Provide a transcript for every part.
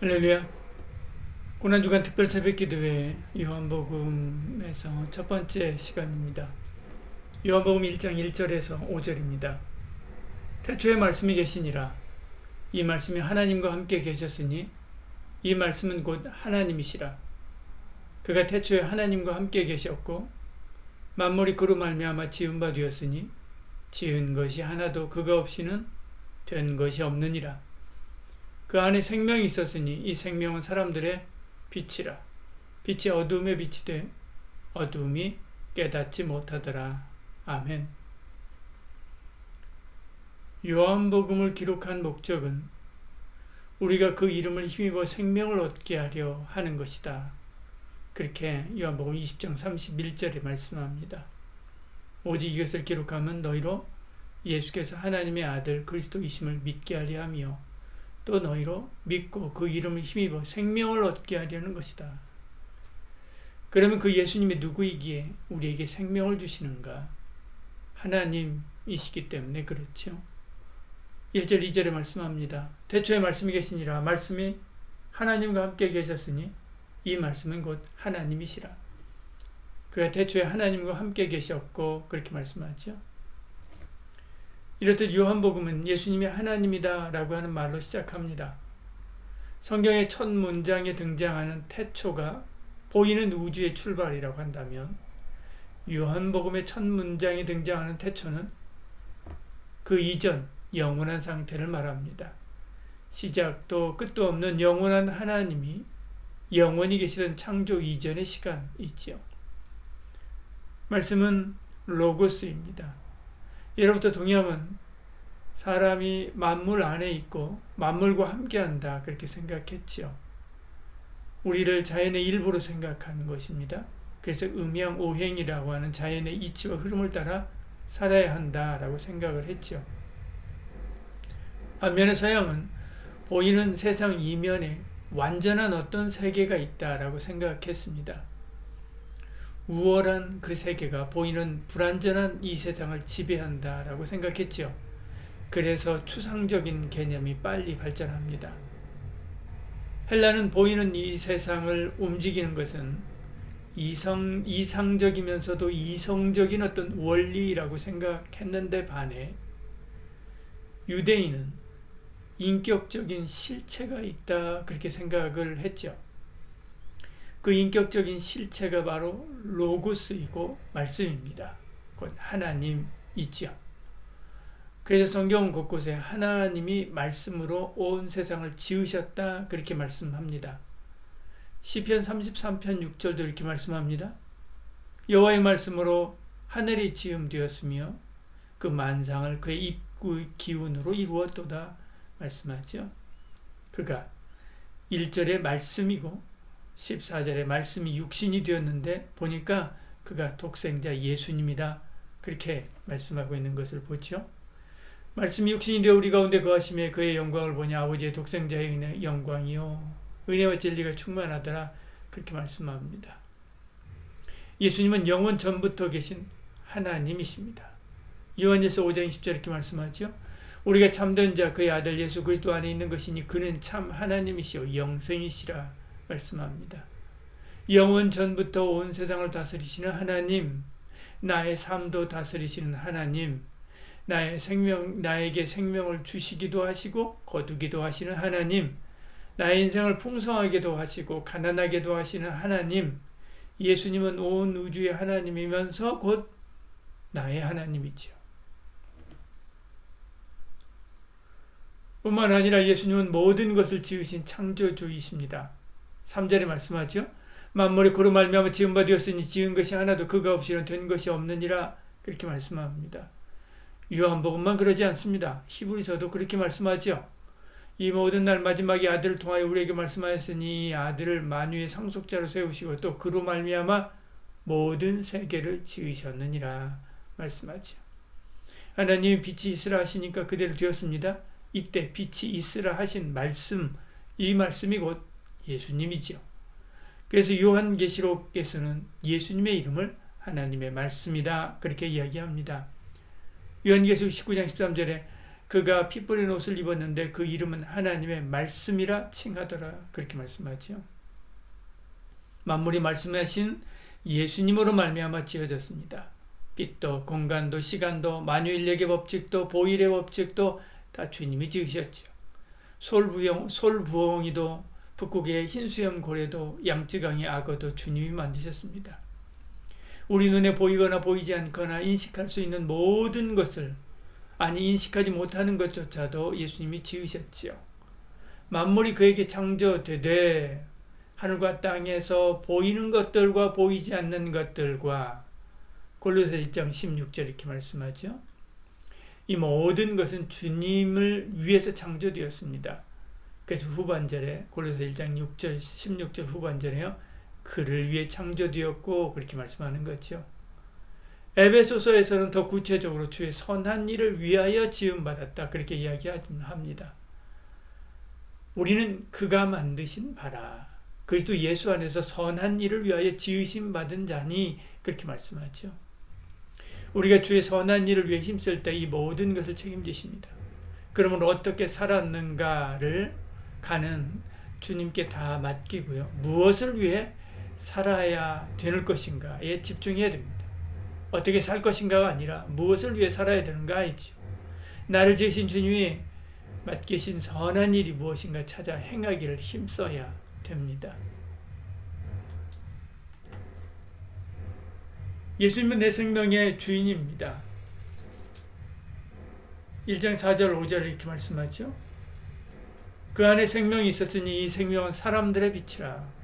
할렐루야. 고난주간 특별 새벽 기도회 요한복음에서 첫 번째 시간입니다. 요한복음 1장 1절에서 5절입니다. 태초에 말씀이 계시니라. 이 말씀이 하나님과 함께 계셨으니 이 말씀은 곧 하나님이시라. 그가 태초에 하나님과 함께 계셨고 만물이 그로 말미암아 지은 바 되었으니 지은 것이 하나도 그가 없이는 된 것이 없느니라. 그 안에 생명이 있었으니 이 생명은 사람들의 빛이라. 빛이 어두움에 빛이 돼 어두움이 깨닫지 못하더라. 아멘. 요한복음을 기록한 목적은 우리가 그 이름을 힘입어 생명을 얻게 하려 하는 것이다. 그렇게 요한복음 20장 31절에 말씀합니다. 오직 이것을 기록하면 너희로 예수께서 하나님의 아들 그리스도이심을 믿게 하려 하며 또 너희로 믿고 그 이름을 힘입어 생명을 얻게 하려는 것이다. 그러면 그 예수님이 누구이기에 우리에게 생명을 주시는가? 하나님이시기 때문에 그렇죠. 1절 2절에 말씀합니다. 태초에 말씀이 계시니라. 말씀이 하나님과 함께 계셨으니 이 말씀은 곧 하나님이시라. 그가 태초에 하나님과 함께 계셨고 그렇게 말씀하죠. 이렇듯 요한복음은 예수님이 하나님이다 라고 하는 말로 시작합니다. 성경의 첫 문장에 등장하는 태초가 보이는 우주의 출발이라고 한다면 요한복음의 첫 문장에 등장하는 태초는 그 이전 영원한 상태를 말합니다. 시작도 끝도 없는 영원한 하나님이 영원히 계시던 창조 이전의 시간이지요. 말씀은 로고스입니다. 예로부터 동양은 사람이 만물 안에 있고 만물과 함께한다 그렇게 생각했지요. 우리를 자연의 일부로 생각하는 것입니다. 그래서 음양오행이라고 하는 자연의 이치와 흐름을 따라 살아야 한다라고 생각을 했지요. 반면에 서양은 보이는 세상 이면에 완전한 어떤 세계가 있다라고 생각했습니다. 우월한 그 세계가 보이는 불완전한 이 세상을 지배한다라고 생각했지요. 그래서 추상적인 개념이 빨리 발전합니다. 헬라는 보이는 이 세상을 움직이는 것은 이상적이면서도 이성적인 어떤 원리라고 생각했는데 반해 유대인은 인격적인 실체가 있다 그렇게 생각을 했죠. 그 인격적인 실체가 바로 로고스이고 말씀입니다. 곧 하나님이지요. 그래서 성경은 곳곳에 하나님이 말씀으로 온 세상을 지으셨다 그렇게 말씀합니다. 시편 33편 6절도 이렇게 말씀합니다. 여호와의 말씀으로 하늘이 지음되었으며 그 만상을 그의 입의 기운으로 이루었도다 말씀하죠. 그가 1절의 말씀이고 14절에 말씀이 육신이 되었는데 보니까 그가 독생자 예수님이다 그렇게 말씀하고 있는 것을 보죠. 말씀이 육신이 되어 우리 가운데 거하심에 그의 영광을 보니 아버지의 독생자의 은혜 영광이요 은혜와 진리가 충만하더라 그렇게 말씀합니다. 예수님은 영원 전부터 계신 하나님이십니다. 요한일서 5장 20절 이렇게 말씀하죠. 우리가 참된 자 그의 아들 예수 그리스도 안에 있는 것이니 그는 참 하나님이시요 영생이시라 말씀합니다. 영원 전부터 온 세상을 다스리시는 하나님, 나의 삶도 다스리시는 하나님, 나에게 생명을 주시기도 하시고 거두기도 하시는 하나님, 나의 인생을 풍성하게도 하시고 가난하게도 하시는 하나님, 예수님은 온 우주의 하나님이면서 곧 나의 하나님이지요. 뿐만 아니라 예수님은 모든 것을 지으신 창조주이십니다. 3절에 말씀하죠. 만물이 그로 말미암아 지은 바 되었으니 지은 것이 하나도 그가 없이는 된 것이 없느니라 그렇게 말씀합니다. 요한복음만 그러지 않습니다. 히브리서도 그렇게 말씀하죠. 이 모든 날 마지막에 아들을 통하여 우리에게 말씀하였으니 이 아들을 만유의 상속자로 세우시고 또 그로 말미암아 모든 세계를 지으셨느니라 말씀하죠. 하나님이 빛이 있으라 하시니까 그대로 되었습니다. 이때 빛이 있으라 하신 말씀, 이 말씀이 곧 예수님이지요. 그래서 요한계시록에서는 예수님의 이름을 하나님의 말씀이다 그렇게 이야기합니다. 요한계시록 19장 13절에 그가 피 뿌린 옷을 입었는데 그 이름은 하나님의 말씀이라 칭하더라. 그렇게 말씀하죠. 만물이 말씀하신 예수님으로 말미암아 지어졌습니다. 빛도 공간도 시간도 만유인력의 법칙도 보일의 법칙도 다 주님이 지으셨죠. 솔부엉이도 북극의 흰수염 고래도 양쯔강의 악어도 주님이 만드셨습니다. 우리 눈에 보이거나 보이지 않거나 인식할 수 있는 모든 것을, 아니 인식하지 못하는 것조차도 예수님이 지으셨지요. 만물이 그에게 창조되되 하늘과 땅에서 보이는 것들과 보이지 않는 것들과, 골로새 1장 16절 이렇게 말씀하죠. 이 모든 것은 주님을 위해서 창조되었습니다. 그래서 후반절에 골로새 1장 6절 16절 후반절에요. 그를 위해 창조되었고 그렇게 말씀하는 거죠. 에베소서에서는 더 구체적으로 주의 선한 일을 위하여 지음받았다 그렇게 이야기합니다. 우리는 그가 만드신 바라, 그리스도 예수 안에서 선한 일을 위하여 지으심 받은 자니 그렇게 말씀하죠. 우리가 주의 선한 일을 위해 힘쓸 때 이 모든 것을 책임지십니다. 그러면 어떻게 살았는가를 가는 주님께 다 맡기고요. 무엇을 위해 살아야 되는 것인가에 집중해야 됩니다. 어떻게 살 것인가가 아니라 무엇을 위해 살아야 되는가이죠. 나를 지으신 주님이 맡기신 선한 일이 무엇인가 찾아 행하기를 힘써야 됩니다. 예수님은 내 생명의 주인입니다. 1장 4절 5절 이렇게 말씀하죠. 그 안에 생명이 있었으니 이 생명은 사람들의 빛이라.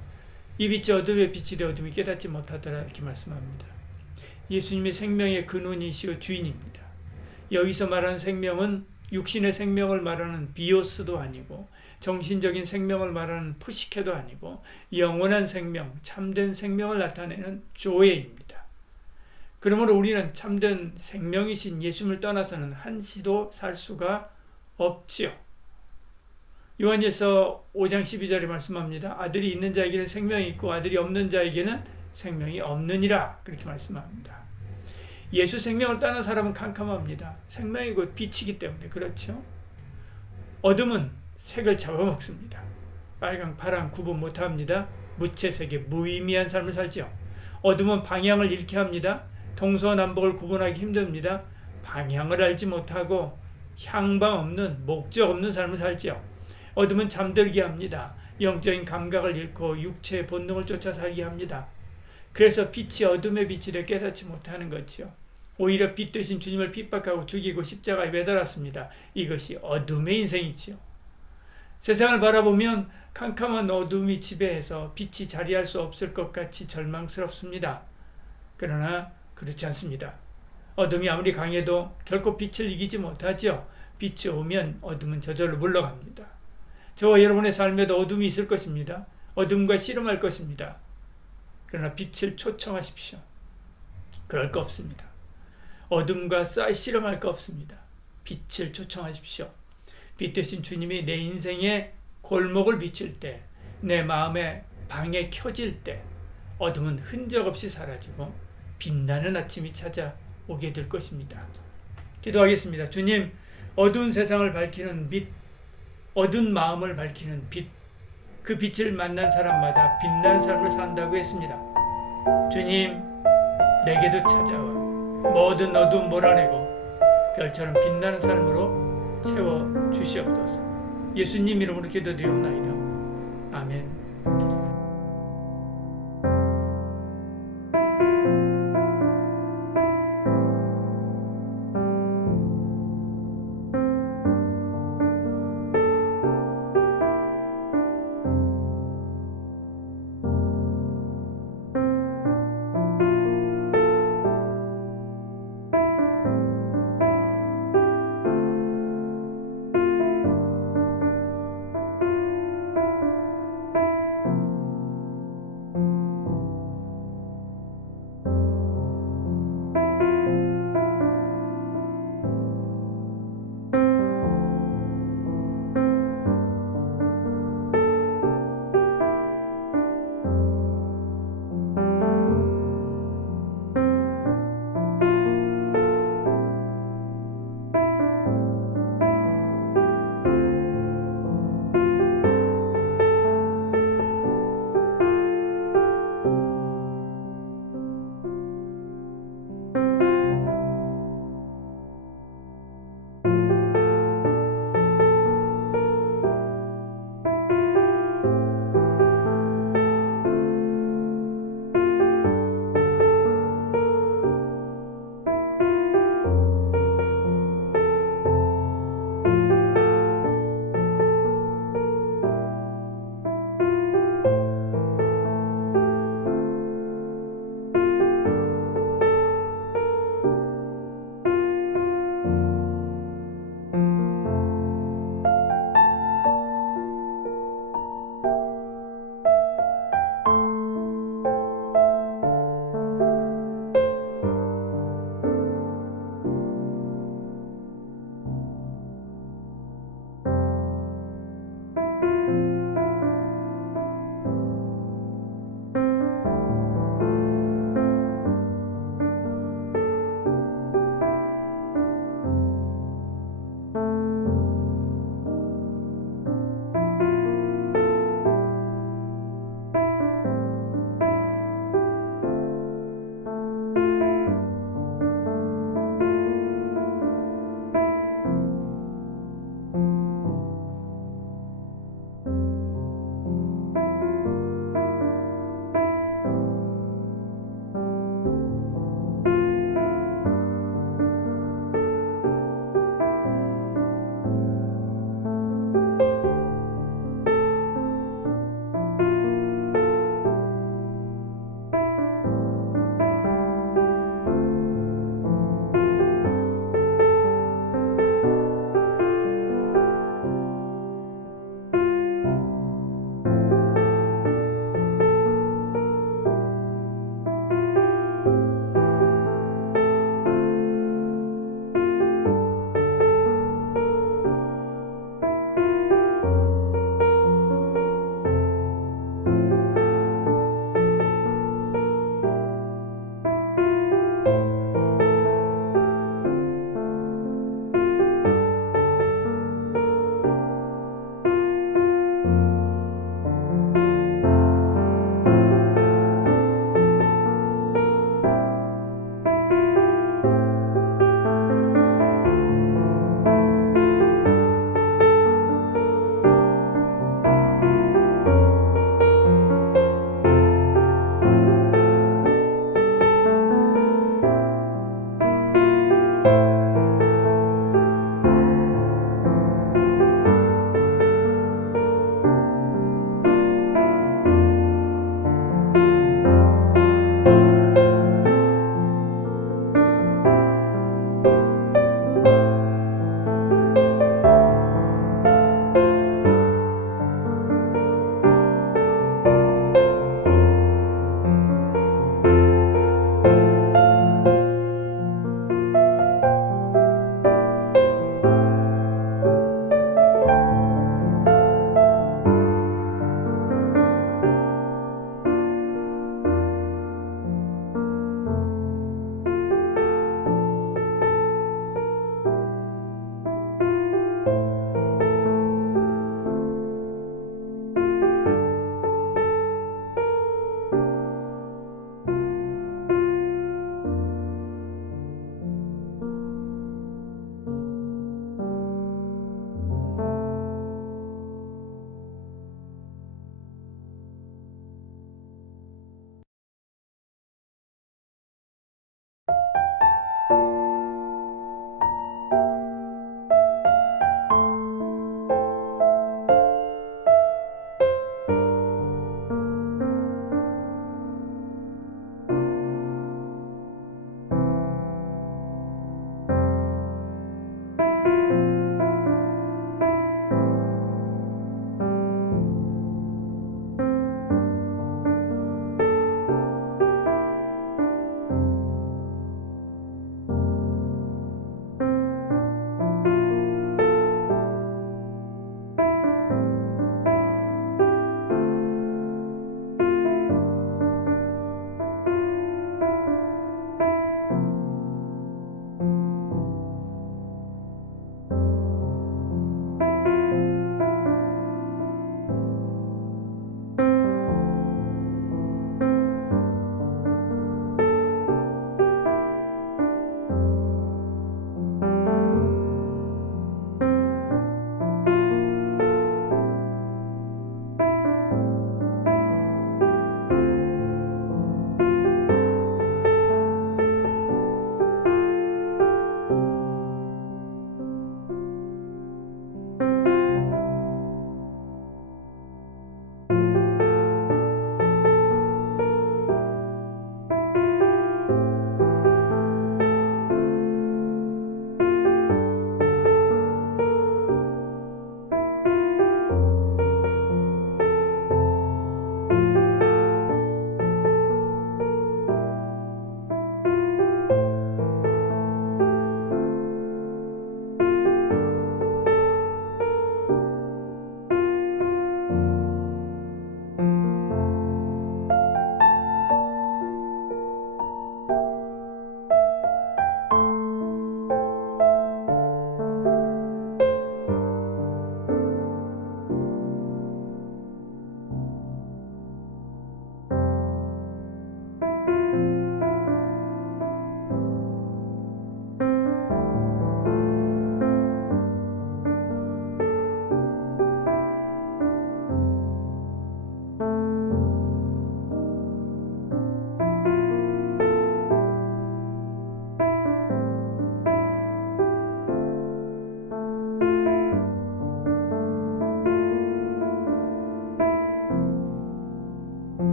이 빛이 어둠의 빛이 되어 어둠이 깨닫지 못하더라 이렇게 말씀합니다. 예수님의 생명의 근원이시오 주인입니다. 여기서 말하는 생명은 육신의 생명을 말하는 비오스도 아니고 정신적인 생명을 말하는 푸시케도 아니고 영원한 생명, 참된 생명을 나타내는 조에입니다. 그러므로 우리는 참된 생명이신 예수님을 떠나서는 한시도 살 수가 없지요. 요한일서 5장 12절에 말씀합니다. 아들이 있는 자에게는 생명이 있고 아들이 없는 자에게는 생명이 없느니라 그렇게 말씀합니다. 예수 생명을 떠난 사람은 캄캄합니다. 생명이 곧 빛이기 때문에 그렇죠. 어둠은 색을 잡아먹습니다. 빨강 파랑 구분 못합니다. 무채색의 무의미한 삶을 살지요. 어둠은 방향을 잃게 합니다. 동서남북을 구분하기 힘듭니다. 방향을 알지 못하고 향방 없는 목적 없는 삶을 살지요. 어둠은 잠들게 합니다. 영적인 감각을 잃고 육체의 본능을 쫓아 살게 합니다. 그래서 빛이 어둠의 빛이 되어 깨닫지 못하는 거죠. 오히려 빛 대신 주님을 핍박하고 죽이고 십자가에 매달았습니다. 이것이 어둠의 인생이지요. 세상을 바라보면 캄캄한 어둠이 지배해서 빛이 자리할 수 없을 것 같이 절망스럽습니다. 그러나 그렇지 않습니다. 어둠이 아무리 강해도 결코 빛을 이기지 못하죠. 빛이 오면 어둠은 저절로 물러갑니다. 저와 여러분의 삶에도 어둠이 있을 것입니다. 어둠과 씨름할 것입니다. 그러나 빛을 초청하십시오. 그럴 거 없습니다. 어둠과 씨름할 거 없습니다. 빛을 초청하십시오. 빛 대신 주님이 내 인생의 골목을 비출 때, 내 마음의 방에 켜질 때 어둠은 흔적 없이 사라지고 빛나는 아침이 찾아오게 될 것입니다. 기도하겠습니다. 주님, 어두운 세상을 밝히는 빛, 어두운 마음을 밝히는 빛, 그 빛을 만난 사람마다 빛나는 삶을 산다고 했습니다. 주님, 내게도 찾아와 모든 어두움 몰아내고 별처럼 빛나는 삶으로 채워 주시옵소서. 예수님 이름으로 기도드리옵나이다. 아멘.